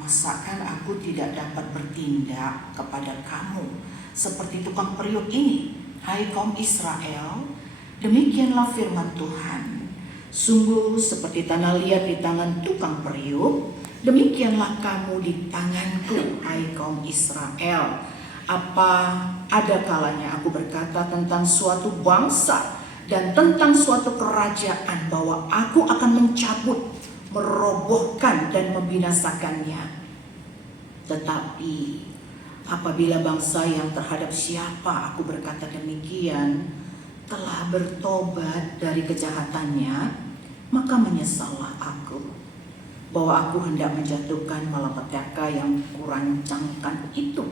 Masakan aku tidak dapat bertindak kepada kamu seperti tukang periuk ini, hai kaum Israel? Demikianlah firman Tuhan. Sungguh seperti tanah liat di tangan tukang periuk, demikianlah kamu di tanganku, hai kaum Israel. Apa ada kalanya aku berkata tentang suatu bangsa dan tentang suatu kerajaan bahwa aku akan mencabut, merobohkan dan membinasakannya. Tetapi apabila bangsa yang terhadap siapa aku berkata demikian telah bertobat dari kejahatannya, maka menyesallah aku bahwa aku hendak menjatuhkan malapetaka yang kurancangkan itu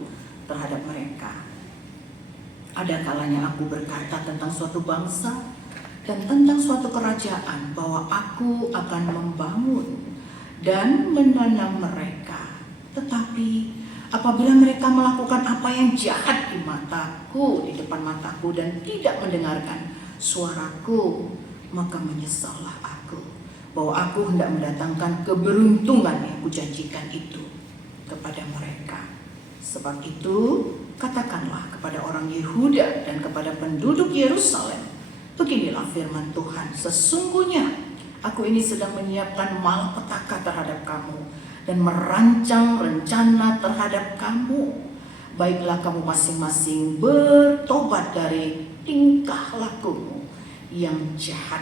terhadap mereka. Ada kalanya aku berkata tentang suatu bangsa dan tentang suatu kerajaan bahwa aku akan membangun dan menanam mereka. Tetapi apabila mereka melakukan apa yang jahat di mataku, di depan mataku, dan tidak mendengarkan suaraku, maka menyesallah aku bahwa aku hendak mendatangkan keberuntungan yang kujanjikan itu kepada mereka. Sebab itu katakanlah kepada orang Yehuda dan kepada penduduk Yerusalem, beginilah firman Tuhan, sesungguhnya aku ini sedang menyiapkan malapetaka terhadap kamu dan merancang rencana terhadap kamu. Baiklah kamu masing-masing bertobat dari tingkah lakumu yang jahat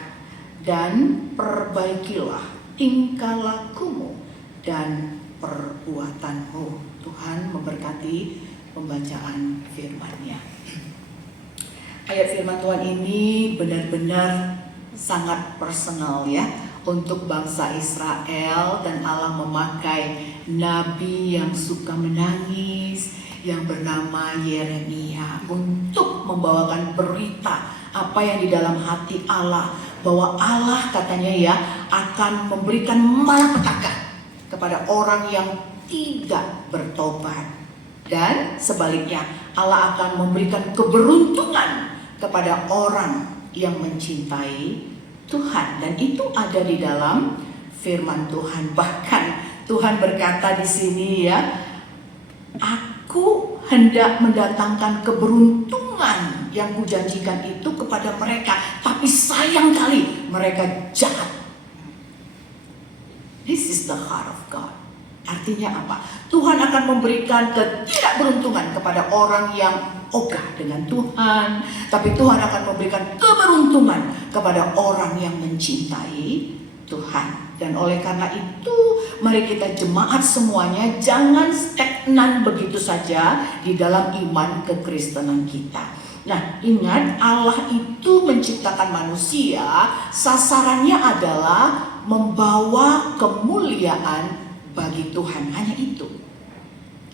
dan perbaikilah tingkah lakumu dan perbuatanmu. Tuhan memberkati pembacaan firman-Nya. Ayat firman Tuhan ini benar-benar sangat personal ya untuk bangsa Israel, dan Allah memakai nabi yang suka menangis yang bernama Yeremia untuk membawakan berita apa yang di dalam hati Allah, bahwa Allah katanya ya akan memberikan malapetaka kepada orang yang tidak bertobat, dan sebaliknya Allah akan memberikan keberuntungan kepada orang yang mencintai Tuhan. Dan itu ada di dalam firman Tuhan. Bahkan Tuhan berkata di sini ya, aku hendak mendatangkan keberuntungan yang kujanjikan itu kepada mereka, tapi sayang kali mereka jahat. This is the heart of God. Artinya apa? Tuhan akan memberikan ketidakberuntungan kepada orang yang ogah dengan Tuhan, tapi Tuhan akan memberikan keberuntungan kepada orang yang mencintai Tuhan. Dan oleh karena itu, mari kita jemaat semuanya jangan stagnan begitu saja di dalam iman kekristenan kita. Nah, ingat, Allah itu menciptakan manusia, sasarannya adalah membawa kemuliaan bagi Tuhan. Hanya itu.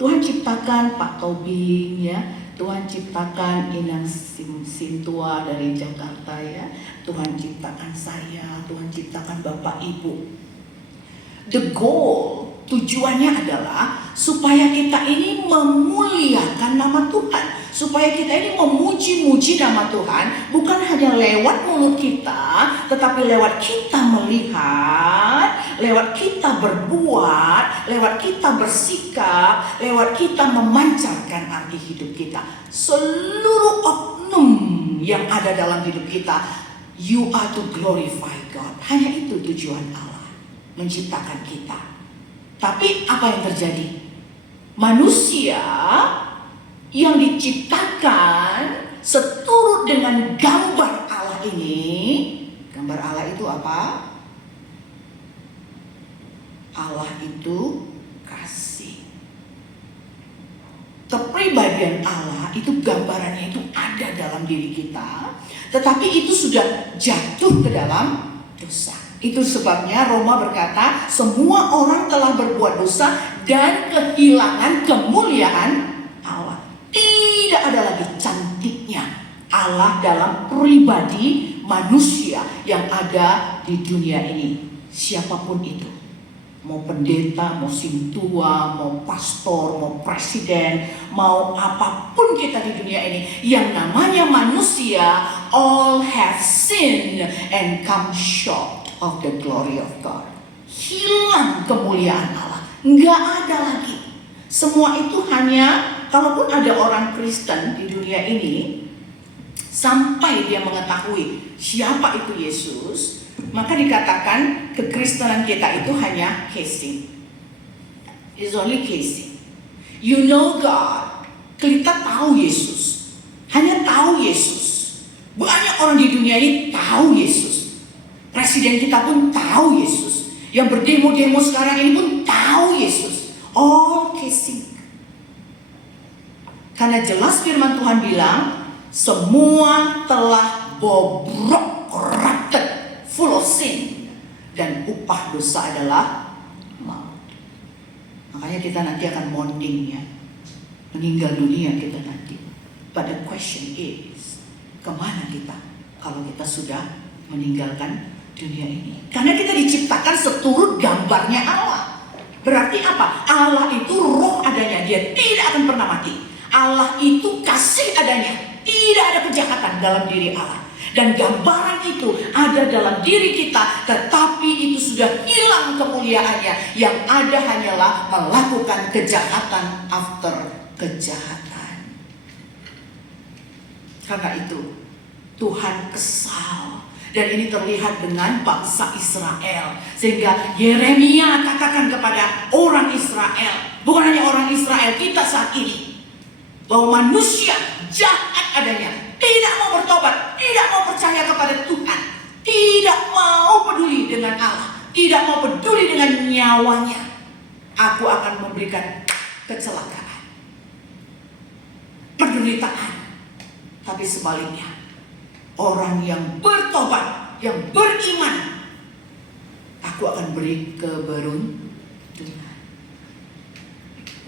Tuhan ciptakan Pak Tobing ya, Tuhan ciptakan Inang Sintua dari Jakarta ya, Tuhan ciptakan saya, Tuhan ciptakan Bapak Ibu. The goal, tujuannya adalah supaya kita ini memuliakan nama Tuhan, supaya kita ini memuji-muji nama Tuhan, bukan hanya lewat mulut kita, tetapi lewat kita melihat, lewat kita berbuat, lewat kita bersikap, lewat kita memancarkan arti hidup kita. Seluruh oknum yang ada dalam hidup kita, you are to glorify God. Hanya itu tujuan Allah menciptakan kita. Tapi apa yang terjadi? Manusia yang diciptakan seturut dengan gambar Allah ini. Gambar Allah itu apa? Allah itu kasih. Kepribadian Allah itu, gambarannya itu ada dalam diri kita, tetapi itu sudah jatuh ke dalam dosa. Itu sebabnya Roma berkata, semua orang telah berbuat dosa dan kehilangan kemuliaan Allah. Tidak ada lagi cantiknya Allah dalam pribadi manusia yang ada di dunia ini. Siapapun itu, mau pendeta, mau sintua, mau pastor, mau presiden, mau apapun kita di dunia ini, yang namanya manusia, all have sinned and come short of the glory of God. Hilang kemuliaan Allah. Nggak ada lagi. Semua itu hanya, kalaupun ada orang Kristen di dunia ini, sampai dia mengetahui siapa itu Yesus, maka dikatakan kekristenan kita itu hanya casing. It's only casing. You know God. Kita tahu Yesus. Hanya tahu Yesus. Banyak orang di dunia ini tahu Yesus. Presiden kita pun tahu Yesus. Yang berdemo-demo sekarang ini pun tahu Yesus. All casing. Karena jelas firman Tuhan bilang, semua telah bobrok, corrupted, full of sin. Dan upah dosa adalah maut. Makanya kita nanti akan mourning ya. Meninggal dunia kita nanti. But the question is, kemana kita kalau kita sudah meninggalkan dunia ini? Karena kita diciptakan seturut gambarnya Allah. Berarti apa? Allah itu roh adanya, dia tidak akan pernah mati. Allah itu kasih adanya, tidak ada kejahatan dalam diri Allah. Dan gambaran itu ada dalam diri kita, tetapi itu sudah hilang kemuliaannya. Yang ada hanyalah melakukan kejahatan after kejahatan. Karena itu Tuhan kesal. Dan ini terlihat dengan bangsa Israel. Sehingga Yeremia katakan kepada orang Israel, bukan hanya orang Israel, kita saat ini, bahwa manusia jahat adanya, tidak mau bertobat, tidak mau percaya kepada Tuhan, tidak mau peduli dengan Allah, tidak mau peduli dengan nyawanya. Aku akan memberikan kecelakaan, penderitaan. Tapi sebaliknya, orang yang bertobat, yang beriman, aku akan beri keberuntungan.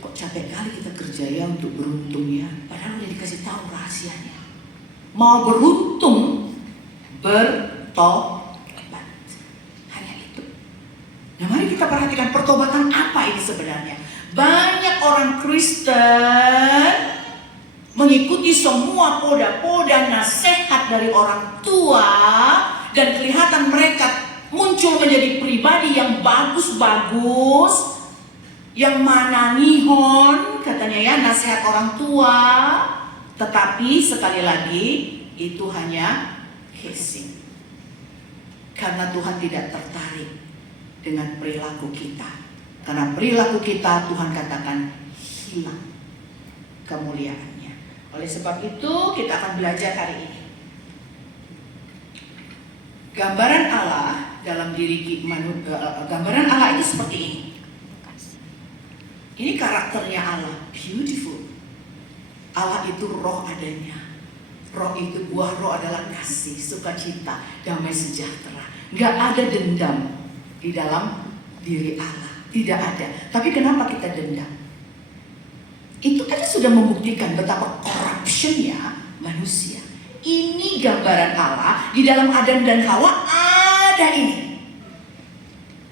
Kok capek kali kita kerja ya untuk beruntung ya. Padahal udah dikasih tahu rahasianya. Mau beruntung, bertobat. Hanya itu. Nah, mari kita perhatikan pertobatan apa ini sebenarnya. Banyak orang Kristen mengikuti semua poda-poda nasihat dari orang tua, dan kelihatan mereka muncul menjadi pribadi yang bagus-bagus, yang mana nihon katanya ya, nasihat orang tua. Tetapi sekali lagi itu hanya casing. Karena Tuhan tidak tertarik dengan perilaku kita. Karena perilaku kita Tuhan katakan hilang kemuliaan. Oleh sebab itu kita akan belajar hari ini. Gambaran Allah dalam diri gambaran Allah itu seperti ini. Ini karakternya Allah, beautiful. Allah itu roh adanya. Roh itu, buah roh adalah kasih, sukacita, damai sejahtera. Gak ada dendam di dalam diri Allah. Tidak ada. Tapi kenapa kita dendam? Itu aja sudah membuktikan betapa corruptionnya manusia. Ini gambaran Allah. Di dalam Adam dan Hawa ada ini.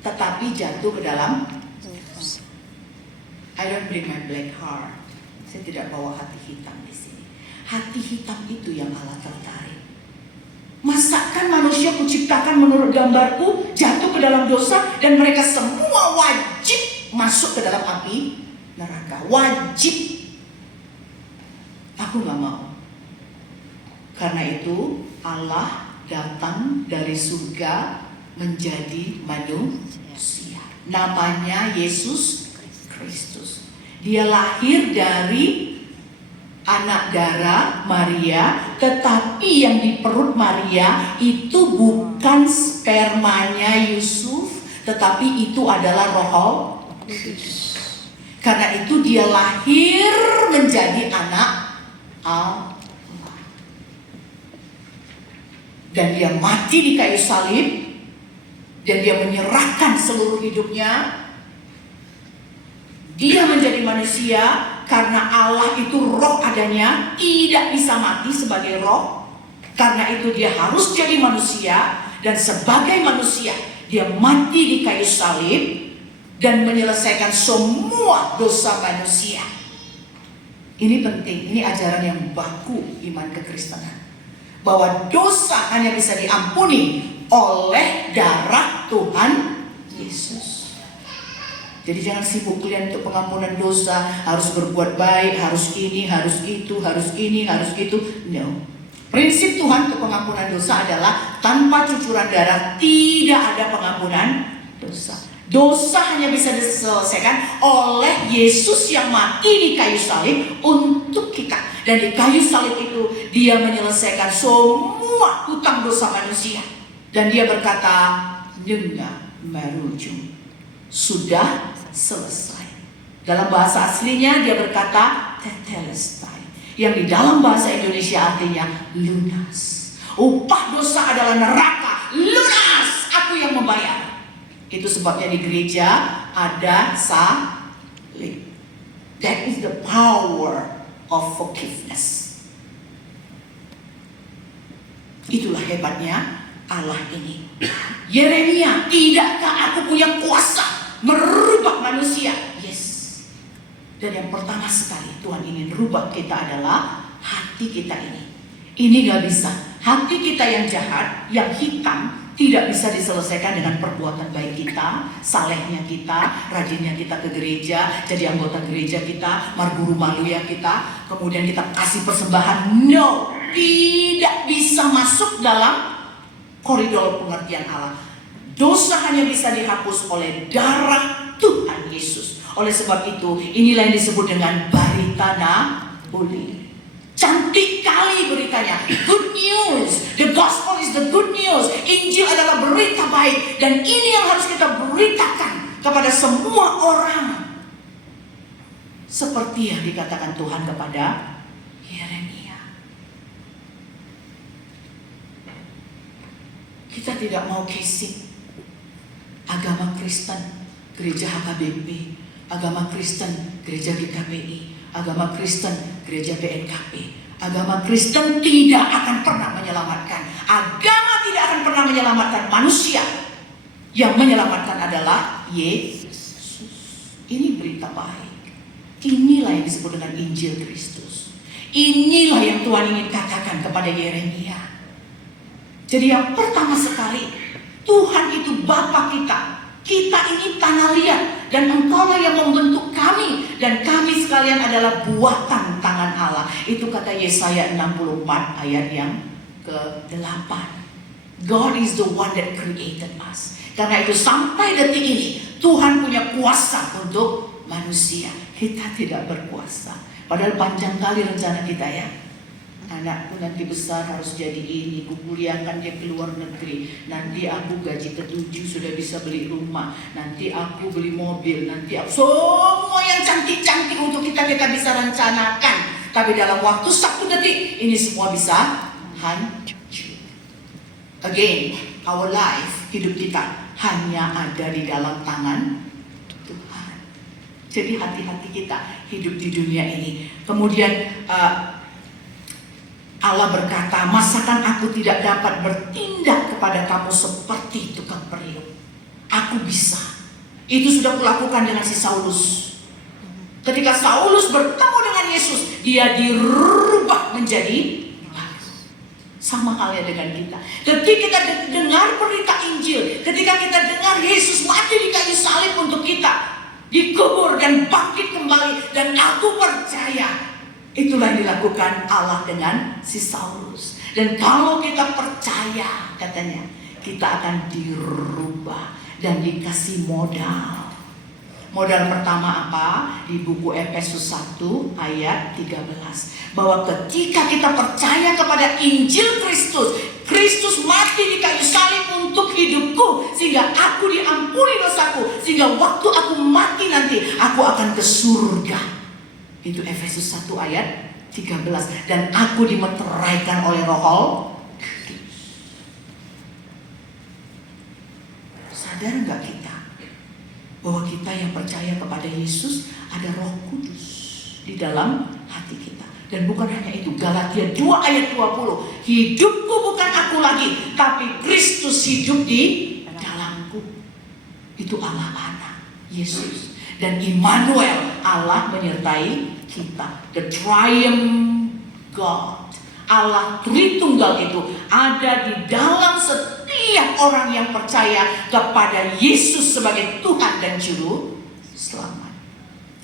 Tetapi jatuh ke dalam I don't bring my black heart. Saya tidak bawa hati hitam di sini. Hati hitam itu yang Allah tertarik. Masakan manusia kuciptakan menurut gambarku, jatuh ke dalam dosa, dan mereka semua wajib masuk ke dalam api neraka. Wajib. Aku gak mau. Karena itu Allah datang dari surga menjadi manusia. Namanya Yesus Kristus. Dia lahir dari anak darah Maria, tetapi yang di perut Maria itu bukan spermanya Yusuf, tetapi itu adalah Roh Kudus. Karena itu dia lahir menjadi anak Allah. Dan dia mati di kayu salib, dan dia menyerahkan seluruh hidupnya. Dia menjadi manusia karena Allah itu roh adanya, tidak bisa mati sebagai roh. Karena itu dia harus jadi manusia, dan sebagai manusia dia mati di kayu salib dan menyelesaikan semua dosa manusia. Ini penting, ini ajaran yang baku iman kekristenan. Bahwa dosa hanya bisa diampuni oleh darah Tuhan Yesus. Jadi jangan sibuk kalian untuk pengampunan dosa, harus berbuat baik, harus ini, harus itu, harus ini, harus itu. No. Prinsip Tuhan untuk pengampunan dosa adalah tanpa cucuran darah tidak ada pengampunan dosa. Dosa hanya bisa diselesaikan oleh Yesus yang mati di kayu salib untuk kita. Dan di kayu salib itu dia menyelesaikan semua hutang dosa manusia. Dan dia berkata, "Nengah merujung." Sudah selesai. Dalam bahasa aslinya dia berkata tetelestai, yang di dalam bahasa Indonesia artinya lunas. Upah dosa adalah neraka, lunas, aku yang membayar. Itu sebabnya di gereja ada salib. That is the power of forgiveness. Itulah hebatnya Allah ini. Yeremia, tidakkah aku punya kuasa merubah manusia? Yes. Dan yang pertama sekali Tuhan ingin rubah kita adalah hati kita ini. Ini gak bisa. Hati kita yang jahat, yang hitam, tidak bisa diselesaikan dengan perbuatan baik kita, salehnya kita, rajinnya kita ke gereja, jadi anggota gereja kita, marguru maluya kita, kemudian kita kasih persembahan. No, tidak bisa masuk dalam koridor pengertian Allah. Dosa hanya bisa dihapus oleh darah Tuhan Yesus. Oleh sebab itu, inilah yang disebut dengan Barita Naboli. Cantik kali beritanya. Good news. The gospel is the good news. Injil adalah berita baik. Dan ini yang harus kita beritakan kepada semua orang. Seperti yang dikatakan Tuhan kepada Yeremia. Kita tidak mau casing agama Kristen, gereja HKBP, agama Kristen, gereja GKPI, agama Kristen, gereja BNKP. Agama Kristen tidak akan pernah menyelamatkan. Agama tidak akan pernah menyelamatkan manusia. Yang menyelamatkan adalah Yesus. Ini berita baik. Inilah yang disebut dengan Injil Kristus. Inilah yang Tuhan ingin katakan kepada Yeremia. Jadi yang pertama sekali, Tuhan itu Bapa kita. Kita ini tanah liat, dan Engkaulah yang membentuk kami, dan kami sekalian adalah buatan tangan Allah. Itu kata Yesaya 64 ayat yang ke-8. God is the one that created us. Karena itu sampai detik ini Tuhan punya kuasa untuk manusia. Kita tidak berkuasa. Padahal panjang kali rencana kita ya. Anakku nanti besar harus jadi ini, kukuliahkan dia ke luar negeri. Nanti aku gaji ke-7 sudah bisa beli rumah. Nanti aku beli mobil. Nanti aku semua yang cantik-cantik untuk kita bisa rencanakan. Tapi dalam waktu 1 detik ini semua bisa hancur. Again, our life, hidup kita hanya ada di dalam tangan Tuhan. Jadi hati-hati kita hidup di dunia ini. Kemudian Allah berkata, masakan aku tidak dapat bertindak kepada kamu seperti tukang periuk? Aku bisa. Itu sudah kulakukan dengan si Saulus. Ketika Saulus bertemu dengan Yesus, dia dirubah menjadi bagus. Sama halnya dengan kita. Ketika kita dengar berita Injil, ketika kita dengar Yesus mati di kayu salib untuk kita, dikubur dan bangkit kembali, dan aku percaya. Itulah yang dilakukan Allah dengan si Saulus. Dan kalau kita percaya, katanya, kita akan dirubah dan dikasih modal. Modal pertama apa? Di buku Efesus 1 ayat 13. Bahwa ketika kita percaya kepada Injil Kristus, Kristus mati di kayu salib untuk hidupku, sehingga aku diampuni dosaku, sehingga waktu aku mati nanti, aku akan ke surga. Itu Efesus 1 ayat 13. Dan aku dimeteraikan oleh Roh Kudus. Sadar gak kita bahwa kita yang percaya kepada Yesus ada Roh Kudus di dalam hati kita. Dan bukan hanya itu, Galatia 2 ayat 20. Hidupku bukan aku lagi, tapi Kristus hidup di dalamku. Itu Allah Anak, Yesus. Dan Immanuel, Allah menyertai kita. The triumph God, Allah Tritunggal itu ada di dalam setiap orang yang percaya kepada Yesus sebagai Tuhan dan Juru selamat.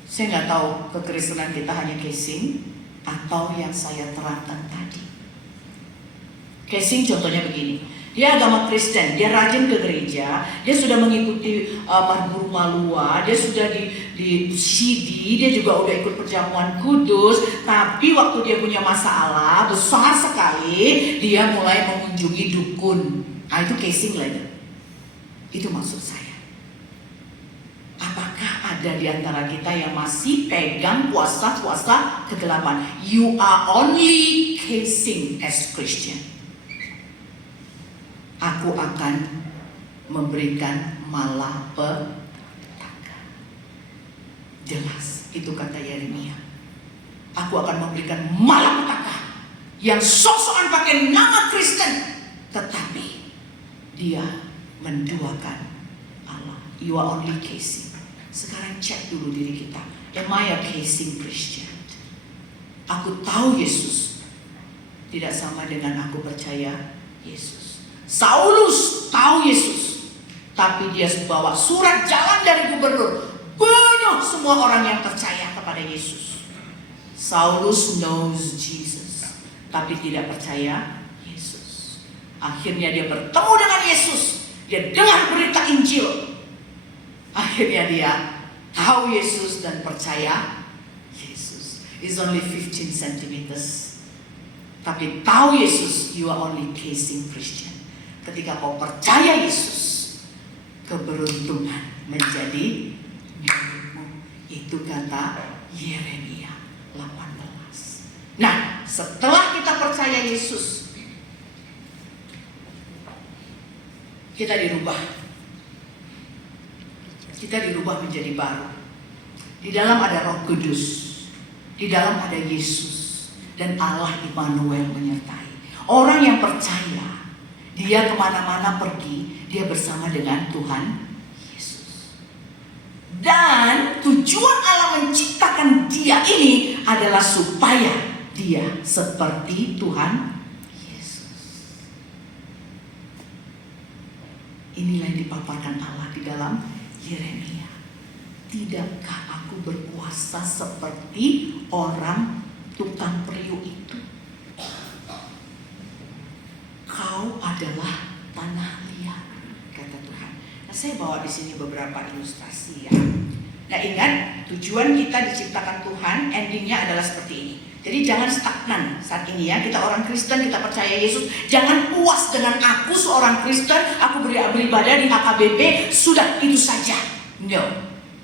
Saya nggak tahu kekristenan kita hanya casing atau yang saya terangkan tadi. Casing contohnya begini, dia agama Kristen, dia rajin ke gereja, dia sudah mengikuti Marguru Malua, dia sudah di CD, dia juga udah ikut perjamuan kudus, tapi waktu dia punya masalah besar sekali, dia mulai mengunjungi dukun. Nah itu casing lagi. Itu maksud saya. Apakah ada di antara kita yang masih pegang puasa-puasa kegelapan? You are only casing as Christian. Aku akan memberikan malapetaka. Jelas, itu kata Yeremia. Aku akan memberikan malapetaka yang sok-sokan pakai nama Kristen, tetapi dia menduakan Allah. You are only casing. Sekarang cek dulu diri kita. Am I a casing Christian? Aku tahu Yesus tidak sama dengan aku percaya Yesus. Saulus tahu Yesus, tapi dia bawa surat jalan dari gubernur, bunuh semua orang yang percaya kepada Yesus. Saulus knows Jesus, tapi tidak percaya Yesus. Akhirnya dia bertemu dengan Yesus, dia dengar berita Injil. Akhirnya dia tahu Yesus dan percaya Yesus. It's only 15 centimeters. Tapi tahu Yesus, you are only casing Christian. Ketika kau percaya Yesus, keberuntungan menjadi milikmu. Itu kata Yeremia 18. Nah, setelah kita percaya Yesus, kita dirubah. Kita dirubah menjadi baru. Di dalam ada Roh Kudus, di dalam ada Yesus, dan Allah Immanuel menyertai. Orang yang percaya, dia kemana-mana pergi, dia bersama dengan Tuhan Yesus. Dan tujuan Allah menciptakan dia ini adalah supaya dia seperti Tuhan Yesus. Inilah yang dipaparkan Allah di dalam Yeremia. Tidakkah aku berkuasa seperti orang tukang periuk itu? Kau adalah tanah liat, kata Tuhan. Nah, saya bawa di sini beberapa ilustrasi ya. Nah, ingat tujuan kita diciptakan Tuhan, endingnya adalah seperti ini. Jadi jangan stagnan saat ini ya. Kita orang Kristen, kita percaya Yesus. Jangan puas dengan aku seorang Kristen, aku beribadah di HKBP, sudah itu saja. No.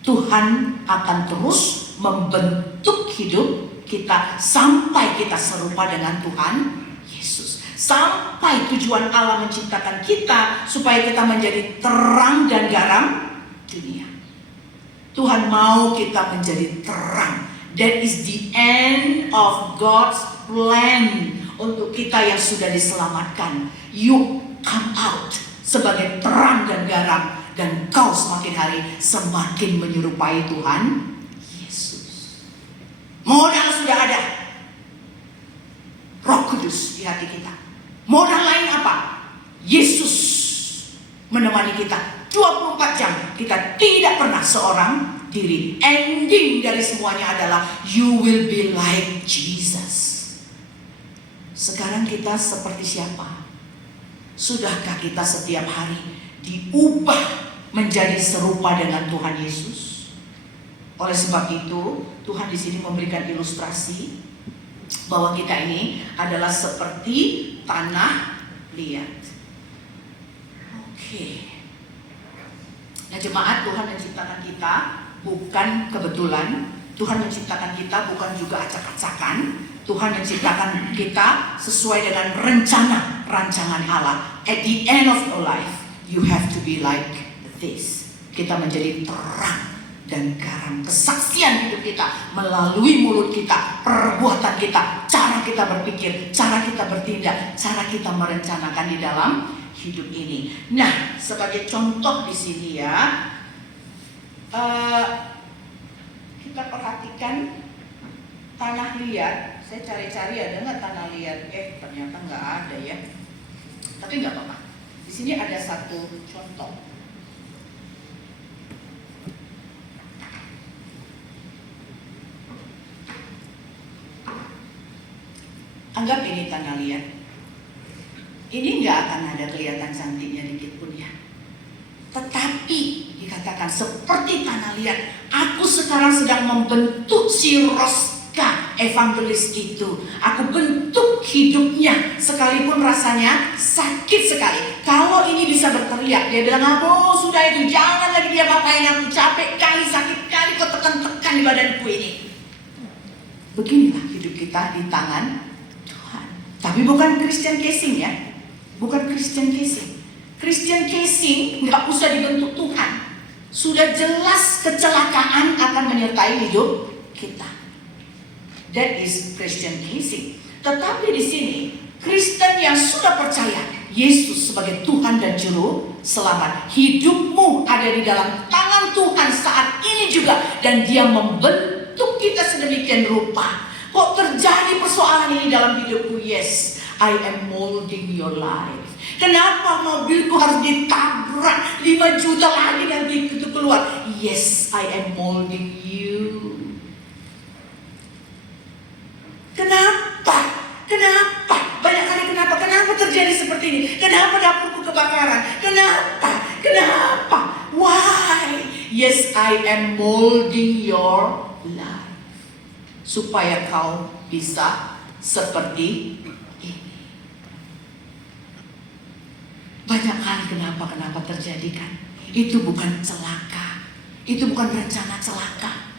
Tuhan akan terus membentuk hidup kita sampai kita serupa dengan Tuhan Yesus. Sampai tujuan Allah menciptakan kita supaya kita menjadi terang dan garam dunia. Tuhan mau kita menjadi terang. That is the end of God's plan untuk kita yang sudah diselamatkan. You come out sebagai terang dan garam, dan kau semakin hari semakin menyerupai Tuhan Yesus. Modal sudah ada, Roh Kudus di hati kita. Modal lain apa? Yesus menemani kita 24 jam. Kita tidak pernah seorang diri. Ending dari semuanya adalah you will be like Jesus. Sekarang kita seperti siapa? Sudahkah kita setiap hari diubah menjadi serupa dengan Tuhan Yesus? Oleh sebab itu, Tuhan di sini memberikan ilustrasi bahwa kita ini adalah seperti tanah liat. Oke. Nah, jemaat, Tuhan menciptakan kita bukan kebetulan. Tuhan menciptakan kita bukan juga acak-acakan. Tuhan menciptakan kita sesuai dengan rancangan Allah. At the end of your life, you have to be like this. Kita menjadi terang dan garam. Kesaksian hidup kita melalui mulut kita, perbuatan kita, cara kita berpikir, cara kita bertindak, cara kita merencanakan di dalam hidup ini. Nah, sebagai contoh di sini ya, kita perhatikan tanah liat. Saya cari-cari ada nggak tanah liat? Ternyata nggak ada ya. Tapi nggak apa-apa. Di sini ada satu contoh. Anggap ini tanah liat. Ini nggak akan ada kelihatan cantiknya dikit pun ya. Tetapi dikatakan seperti tanah liat, aku sekarang sedang membentuk si Roska evangelis itu. Aku bentuk hidupnya sekalipun rasanya sakit sekali. Kalau ini bisa berteriak, dia bilang, "Oh sudah itu, jangan lagi dia apain aku, capek kali, sakit kali kau tekan-tekan di badanku ini." Beginilah hidup kita di tangan Tuhan. Tapi bukan Christian casing ya. Bukan Christian casing. Christian casing nggak usah dibentuk Tuhan. Sudah jelas kecelakaan akan menyertai hidup kita. That is Christian casing. Tetapi di sini Kristen yang sudah percaya Yesus sebagai Tuhan dan Juru Selamat, hidupmu ada di dalam tangan Tuhan saat ini juga, dan Dia membentuk kita sedemikian rupa. Kok terjadi persoalan ini dalam hidupku? Yes, I am molding your life. Kenapa mobilku harus ditabrak 5 juta lagi nanti itu keluar? Yes, I am molding you. Kenapa? Kenapa? Banyak kali kenapa? Kenapa terjadi seperti ini? Kenapa dapurku kebakaran? Kenapa? Why? Yes, I am molding your life. Supaya kau bisa seperti ini. Banyak kali kenapa terjadi kan? Itu bukan celaka. Itu bukan rencana celaka.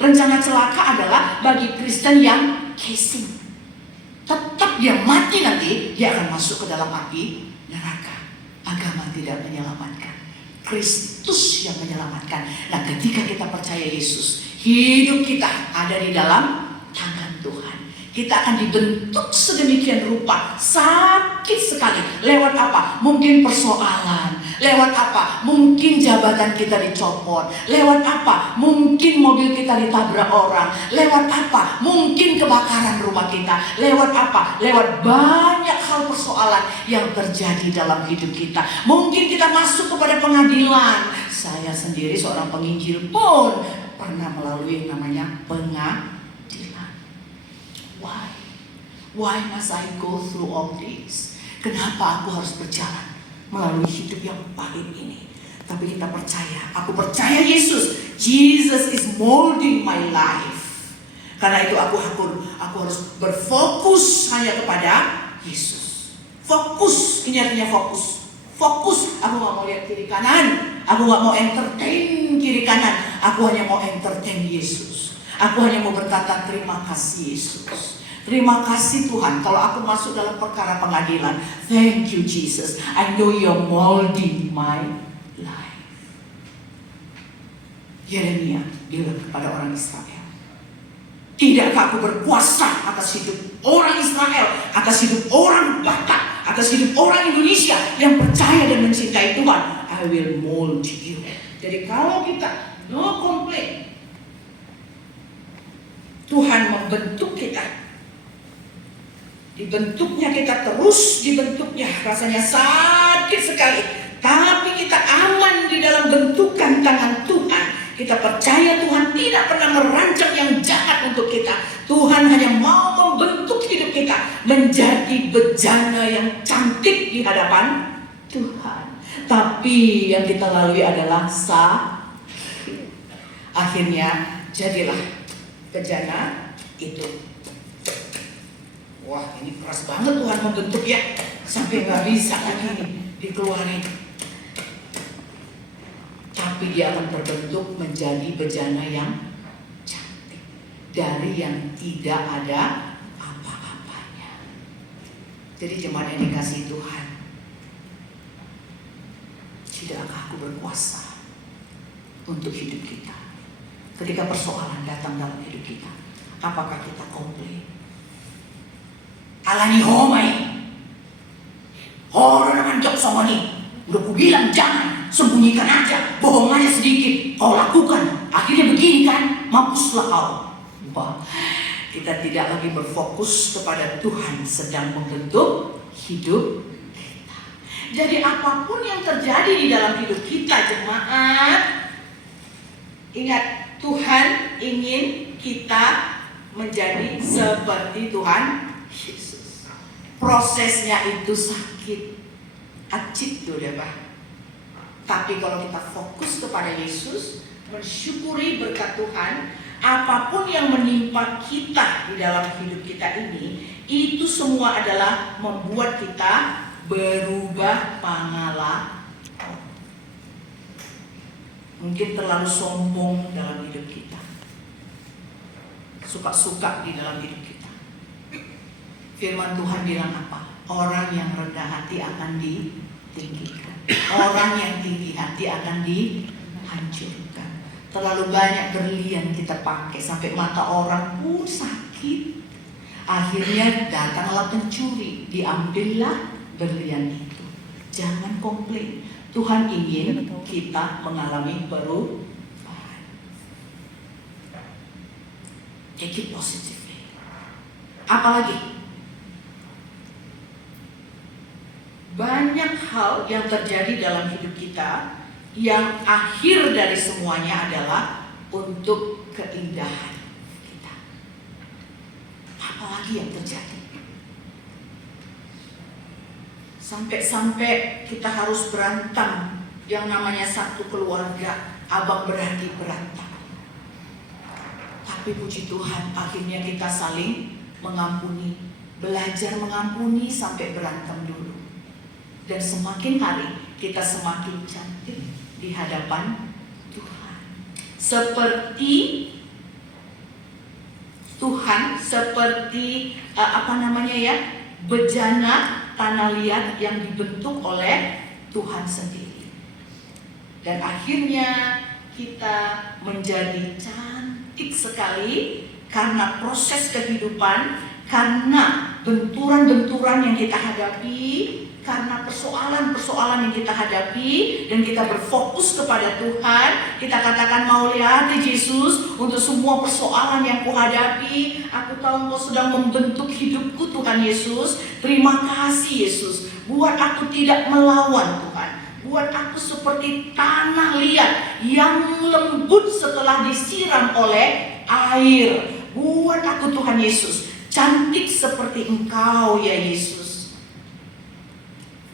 Rencana celaka adalah bagi Kristen yang casing. Tetap dia mati nanti, dia akan masuk ke dalam api neraka. Agama tidak menyelamatkan, Kristus yang menyelamatkan. Nah, ketika kita percaya Yesus, hidup kita ada di dalam tangan Tuhan. Kita akan dibentuk sedemikian rupa, sakit sekali. Lewat apa? Mungkin persoalan. Lewat apa? Mungkin jabatan kita dicopot. Lewat apa? Mungkin mobil kita ditabrak orang. Lewat apa? Mungkin kebakaran rumah kita. Lewat apa? Lewat banyak hal persoalan yang terjadi dalam hidup kita. Mungkin kita masuk kepada pengadilan. Saya sendiri seorang penginjil pun pernah melalui yang namanya pengadilan. Why must I go through all this? Kenapa aku harus berjalan melalui hidup yang pahit ini? Tapi kita percaya, aku percaya Yesus. Jesus is molding my life. Karena itu aku harus berfokus hanya kepada Yesus. Fokus, ini artinya fokus. Fokus, aku gak mau lihat kiri kanan. Aku gak mau entertain kiri kanan. Aku hanya mau entertain Yesus. Aku hanya mau berkata terima kasih Yesus. Terima kasih Tuhan kalau aku masuk dalam perkara pengadilan. Thank you Jesus, I know you're molding my life. Yeremia bilang kepada orang Israel, tidakkah aku berkuasa atas hidup orang Israel, atas hidup orang Batak, atas hidup orang Indonesia yang percaya dan mencintai Tuhan? I will mold you. Jadi kalau kita no complain, Tuhan membentuk kita. Dibentuknya kita terus dibentuknya, rasanya sakit sekali. Tapi kita aman di dalam bentukan tangan Tuhan. Kita percaya Tuhan tidak pernah merancang yang jahat untuk kita. Tuhan hanya mau membentuk hidup kita menjadi bejana yang cantik di hadapan Tuhan. Tapi yang kita lalui adalah sakit. Akhirnya jadilah bejana itu. Wah, ini keras banget Tuhan membentuk ya, sampai nggak bisa lagi nih dikeluarin. Tapi dia akan terbentuk menjadi bejana yang cantik dari yang tidak ada apa-apanya. Jadi jemaat yang dikasihi Tuhan, tidakkah aku berkuasa untuk hidup kita? Ketika persoalan datang dalam hidup kita, apakah kita komplain? Alani homai, orang dengan jok somoni. Udah ku bilang jangan, sembunyikan aja, bohong aja sedikit, kau lakukan. Akhirnya begini kan, mampuslah kau. Wah, kita tidak lagi berfokus kepada Tuhan sedang membentuk hidup kita. Jadi apapun yang terjadi di dalam hidup kita, jemaat, ingat Tuhan ingin kita menjadi seperti Tuhan Yesus. Prosesnya itu sakit, acit tuh deh Pak. Tapi kalau kita fokus kepada Yesus, mensyukuri berkat Tuhan, apapun yang menimpa kita di dalam hidup kita ini, itu semua adalah membuat kita berubah pengalaman. Mungkin terlalu sombong dalam hidup kita, suka-suka di dalam hidup kita. Firman Tuhan bilang apa? Orang yang rendah hati akan ditinggikan, orang yang tinggi hati akan dihancurkan. Terlalu banyak berlian kita pakai sampai mata orang pun sakit. Akhirnya datanglah pencuri, diambillah berlian itu. Jangan komplain. Tuhan ingin kita mengalami perubahan. Take it positively. Apalagi banyak hal yang terjadi dalam hidup kita yang akhir dari semuanya adalah untuk keindahan kita. Apalagi yang terjadi? Sampai-sampai kita harus berantem. Yang namanya satu keluarga, abang beradik berantem. Tapi puji Tuhan, akhirnya kita saling mengampuni. Belajar mengampuni sampai berantem dulu. Dan semakin hari kita semakin cantik di hadapan Tuhan. Seperti Tuhan, seperti bejana tanah liat yang dibentuk oleh Tuhan sendiri. Dan akhirnya kita menjadi cantik sekali karena proses kehidupan, karena benturan-benturan yang kita hadapi, karena persoalan-persoalan yang kita hadapi, dan kita berfokus kepada Tuhan. Kita katakan, mau lihat Yesus, untuk semua persoalan yang kuhadapi, aku tahu Engkau sedang membentuk hidupku Tuhan Yesus. Terima kasih Yesus, buat aku tidak melawan Tuhan. Buat aku seperti tanah liat yang lembut setelah disiram oleh air. Buat aku Tuhan Yesus, cantik seperti Engkau ya Yesus.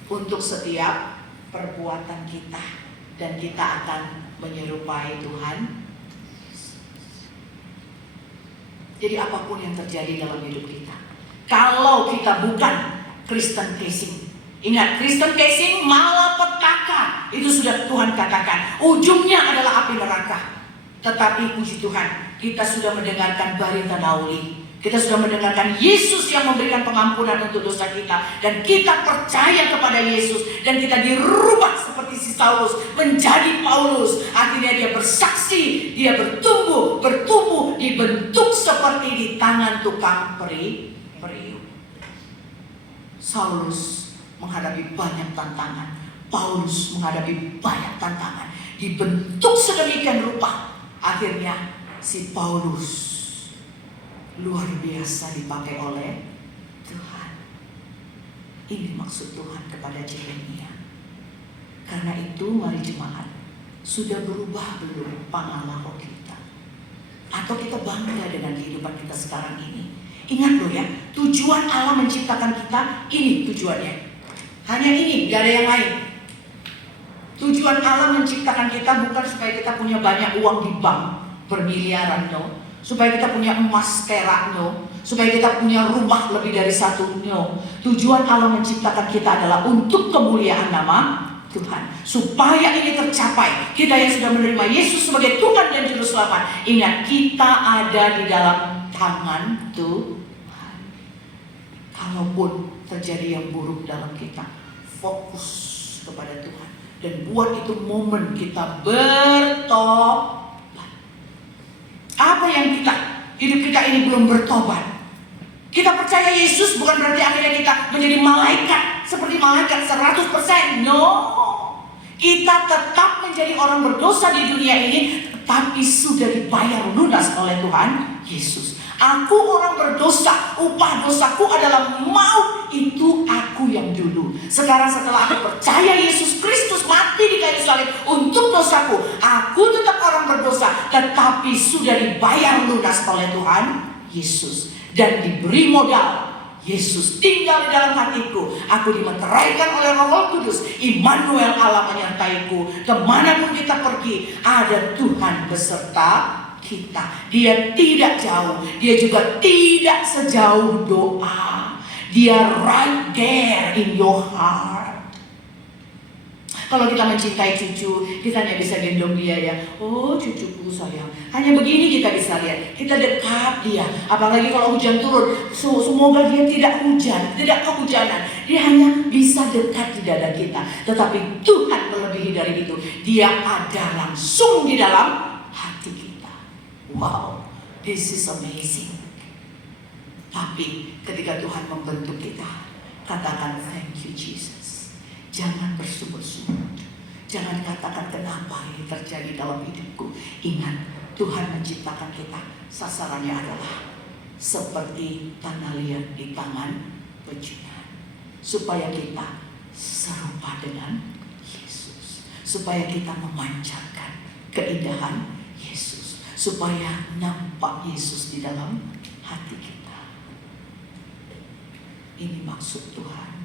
Untuk setiap perbuatan kita, dan kita akan menyerupai Tuhan. Jadi apapun yang terjadi dalam hidup kita, kalau kita bukan Kristen casing, ingat, Kristen casing malapetaka, itu sudah Tuhan katakan, ujungnya adalah api neraka. Tetapi puji Tuhan, kita sudah mendengarkan berita Nauli. Kita sudah mendengarkan Yesus yang memberikan pengampunan untuk dosa kita, dan kita percaya kepada Yesus, dan kita dirubah seperti si Saulus menjadi Paulus. Akhirnya dia bersaksi, dia bertumbuh, dibentuk seperti di tangan tukang periuk. Saulus menghadapi banyak tantangan, Paulus menghadapi banyak tantangan, dibentuk sedemikian rupa. Akhirnya si Paulus luar biasa dipakai oleh Tuhan. Ini maksud Tuhan kepada Yeremia. Karena itu mari jemaat, sudah berubah belum pengalaman kita? Atau kita bangga dengan kehidupan kita sekarang ini? Ingat loh ya, tujuan Allah menciptakan kita, ini tujuannya. Hanya ini, gak ada yang lain. Tujuan Allah menciptakan kita bukan supaya kita punya banyak uang di bank bermiliaran, no. Supaya kita punya emas perak, no. Supaya kita punya rumah lebih dari satu, no. Tujuan Allah menciptakan kita adalah untuk kemuliaan nama Tuhan. Supaya ini tercapai, kita yang sudah menerima Yesus sebagai Tuhan dan Juru Selamat, ingat, kita ada di dalam tangan Tuhan. Kalaupun terjadi yang buruk dalam kita, fokus kepada Tuhan, dan buat itu momen kita bertobat. Apa yang hidup kita ini belum bertobat? Kita percaya Yesus bukan berarti akhirnya kita menjadi malaikat, seperti malaikat 100%. No. Kita tetap menjadi orang berdosa di dunia ini, tetapi sudah dibayar lunas oleh Tuhan Yesus. Aku orang berdosa, upah dosaku adalah maut. Itu aku yang dulu. Sekarang setelah aku percaya Yesus Kristus mati di kayu salib untuk dosaku, aku tetap orang berdosa, tetapi sudah dibayar lunas oleh Tuhan Yesus, dan diberi modal Yesus tinggal di dalam hatiku. Aku dimeteraikan oleh Roh Kudus. Immanuel, Allah menyertaiku. Kemanapun kita pergi, ada Tuhan beserta kita. Dia tidak jauh. Dia juga tidak sejauh doa. Dia right there in your heart. Kalau kita mencintai cucu, kita hanya bisa gendong dia ya. Oh cucuku sayang. Hanya begini kita bisa lihat. Kita dekat dia. Apalagi kalau hujan turun. Semoga dia tidak hujan, tidak kehujanan. Dia hanya bisa dekat di dada kita. Tetapi Tuhan melebihi dari itu. Dia ada langsung di dalam hati kita. Wow, this is amazing. Tapi ketika Tuhan membentuk kita, katakan thank you Jesus. Jangan bersungut-sungut. Jangan katakan kenapa ini terjadi dalam hidupku. Ingat, Tuhan menciptakan kita. Sasarannya adalah seperti tanah liat di tangan pejunan. Supaya kita serupa dengan Yesus. Supaya kita memancarkan keindahan Yesus. Supaya nampak Yesus di dalam hati kita. Ini maksud Tuhan.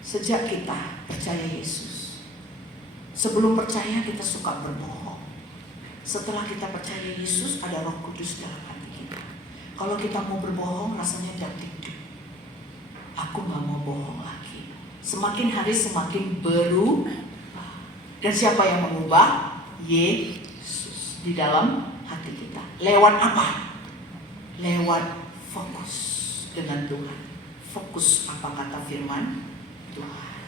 Sejak kita percaya Yesus, sebelum percaya kita suka berbohong. Setelah kita percaya Yesus, ada Roh Kudus dalam hati kita. Kalau kita mau berbohong, rasanya deg-degan. Aku gak mau bohong lagi. Semakin hari semakin berubah. Dan siapa yang mengubah? Yesus di dalam hati kita. Lewat apa? Lewat fokus dengan Tuhan. Fokus apa kata firman Tuhan.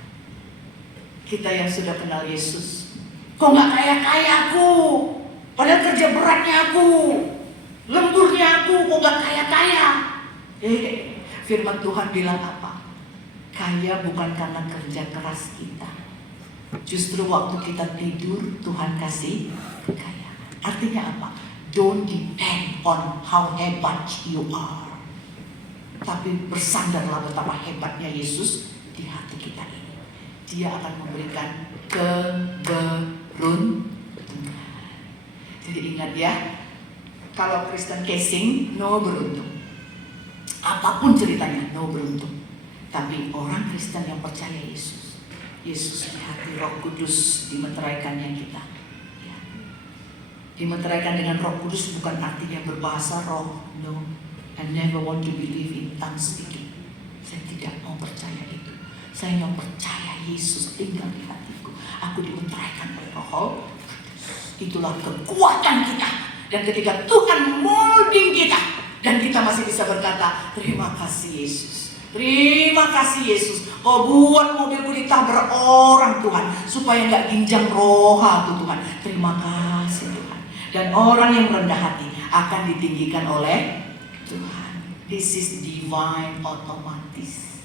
Kita yang sudah kenal Yesus, kok gak kaya-kaya aku? Padahal kerja beratnya aku, lemburnya aku, kok gak kaya-kaya? Firman Tuhan bilang apa? Kaya bukan karena kerja keras kita. Justru waktu kita tidur, Tuhan kasih kekayaan. Artinya apa? Don't depend on how hebat you are. Tapi bersandarlah betapa hebatnya Yesus di hati kita ini. Dia akan memberikan keberuntungan. Jadi ingat ya, kalau Kristen casing, no beruntung. Apapun ceritanya, no beruntung. Tapi orang Kristen yang percaya Yesus, Yesus di hati, Roh Kudus dimeteraikannya kita. Ya. Dimeteraikan dengan Roh Kudus bukan artinya berbahasa roh. No, I never want to believe in tongue speaking. Saya tidak mau percaya itu. Saya yang percaya Yesus tinggal di hatiku. Aku dimeteraikan oleh Roh Kudus. Itulah kekuatan kita. Dan ketika Tuhan molding kita, dan kita masih bisa berkata, terima kasih Yesus. Terima kasih Yesus. Kau buat mobilku ditabrak orang Tuhan, supaya gak ginjang roha tuh Tuhan. Terima kasih Tuhan. Dan orang yang rendah hati akan ditinggikan oleh Tuhan. This is divine otomatis.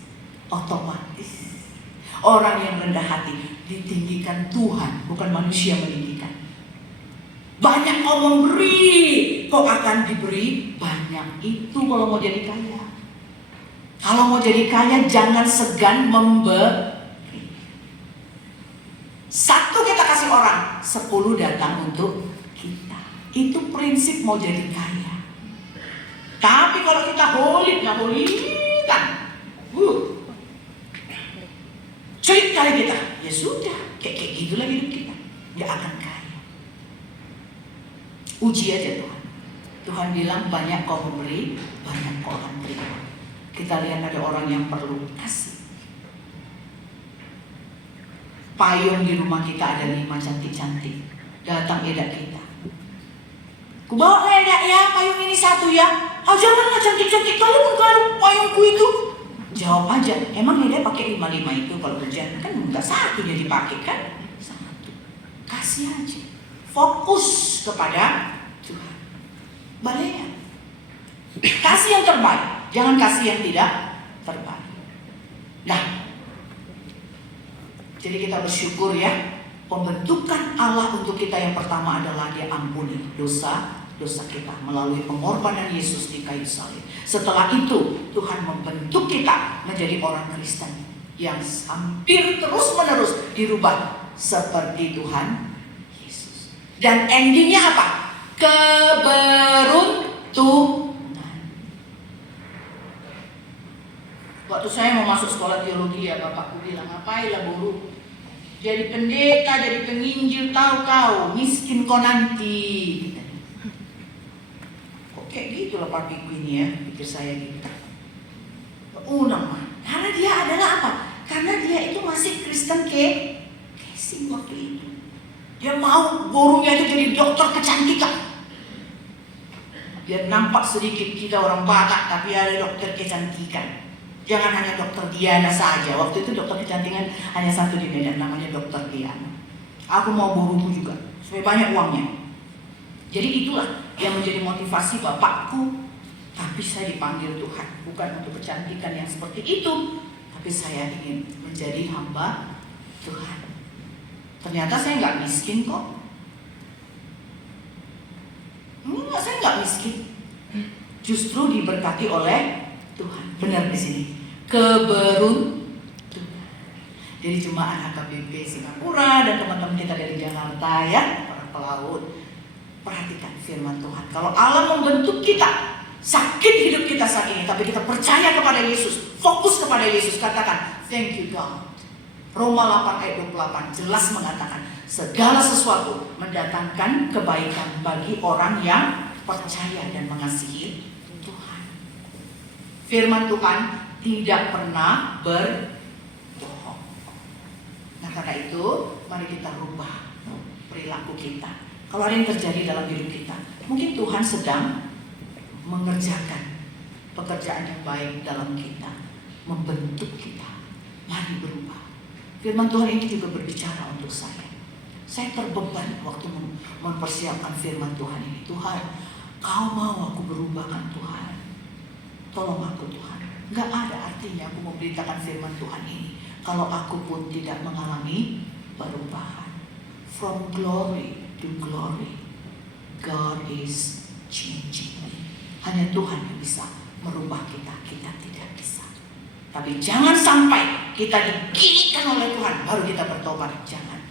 Orang yang rendah hati ditinggikan Tuhan, bukan manusia meninggikan. Banyak kau memberi, kau akan diberi banyak. Itu kalau mau jadi kaya. Kalau mau jadi kaya, jangan segan memberi. 1 kita kasih orang, 10 datang untuk kita. Itu prinsip mau jadi kaya. Tapi kalau kita holikan, cuit kali kita, ya sudah, kayak gitulah hidup kita, gak akan kaya. Uji aja Tuhan. Tuhan bilang banyak kau memberi, banyak kau akan terima. Kita lihat ada orang yang perlu kasih. Payung di rumah kita ada 5 cantik-cantik. Datang edak kita. Ku bawa edak ya, payung ini 1 ya. Janganlah cantik-cantik kali bukan payungku itu. Jawab aja, emang dia pakai 5 itu kalau hujan? Kan enggak 1 dia dipakai kan? 1. Kasih aja. Fokus kepada Tuhan. Baliknya. Kasih yang terbaik, jangan kasih yang tidak terbaik. Nah, jadi kita bersyukur ya. Pembentukan Allah untuk kita yang pertama adalah Dia ampuni dosa kita melalui pengorbanan Yesus di kayu salib. Setelah itu Tuhan membentuk kita menjadi orang Kristen yang hampir terus-menerus dirubah seperti Tuhan Yesus. Dan endingnya apa? Keberuntungan. saya mau masuk sekolah teologi ya, bapakku bilang, ngapain lah guru? Jadi pendeta, jadi penginjil, tahu kau, miskin kau nanti. Kok kayak gitu lah papiku ini ya, pikir saya gitu. Karena dia adalah apa? Karena dia itu masih Kristen casing waktu itu. Dia mau gurunya itu jadi dokter kecantikan. Biar nampak sedikit kita orang Batak, tapi ada dokter kecantikan. Jangan hanya dokter Diana saja. Waktu itu dokter kecantikan hanya satu di Medan, namanya dokter Diana. Aku mau guruku juga, supaya banyak uangnya. Jadi itulah yang menjadi motivasi bapakku. Tapi saya dipanggil Tuhan, bukan untuk kecantikan yang seperti itu, tapi saya ingin menjadi hamba Tuhan. Ternyata saya nggak miskin kok. Enggak, saya nggak miskin. Justru diberkati oleh Tuhan. Benar di sini. Keberuntungan. Jadi jemaat HKBP Singapura dan teman-teman kita dari Jakarta ya, para pelaut, perhatikan firman Tuhan. Kalau Allah membentuk kita, sakit hidup kita saat ini, tapi kita percaya kepada Yesus, fokus kepada Yesus, katakan thank you God. Roma 8 ayat 28 jelas mengatakan segala sesuatu mendatangkan kebaikan bagi orang yang percaya dan mengasihi Tuhan. Firman Tuhan tidak pernah berbohong. Nah, karena itu mari kita rubah perilaku kita. Kalau ada yang terjadi dalam hidup kita, mungkin Tuhan sedang mengerjakan pekerjaan yang baik dalam kita, membentuk kita. Mari berubah. Firman Tuhan ini juga berbicara untuk saya. Saya terbeban waktu mempersiapkan firman Tuhan ini. Tuhan, kau mau aku berubah kan Tuhan? Tolong aku Tuhan. Gak ada artinya aku memberitakan firman Tuhan ini kalau aku pun tidak mengalami perubahan. From glory to glory, God is changing me. Hanya Tuhan yang bisa merubah kita, kita tidak bisa. Tapi jangan sampai kita diginikan oleh Tuhan baru kita bertobat. Jangan.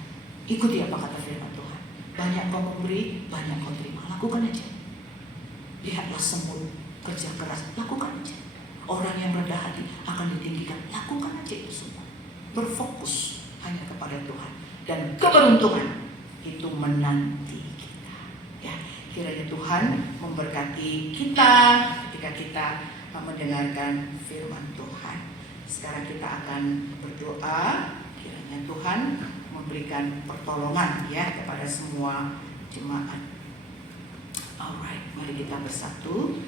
Ikuti apa kata firman Tuhan. Banyak kau memberi, banyak kau terima. Lakukan aja. Lihatlah semut kerja keras, lakukan aja. Orang yang rendah hati akan ditinggikan, lakukan aja itu semua. Berfokus hanya kepada Tuhan. Dan keberuntungan itu menanti kita. Ya, kiranya Tuhan memberkati kita ketika kita mendengarkan firman Tuhan. Sekarang kita akan berdoa, kiranya Tuhan memberikan pertolongan ya kepada semua jemaat. Alright, mari kita bersatu.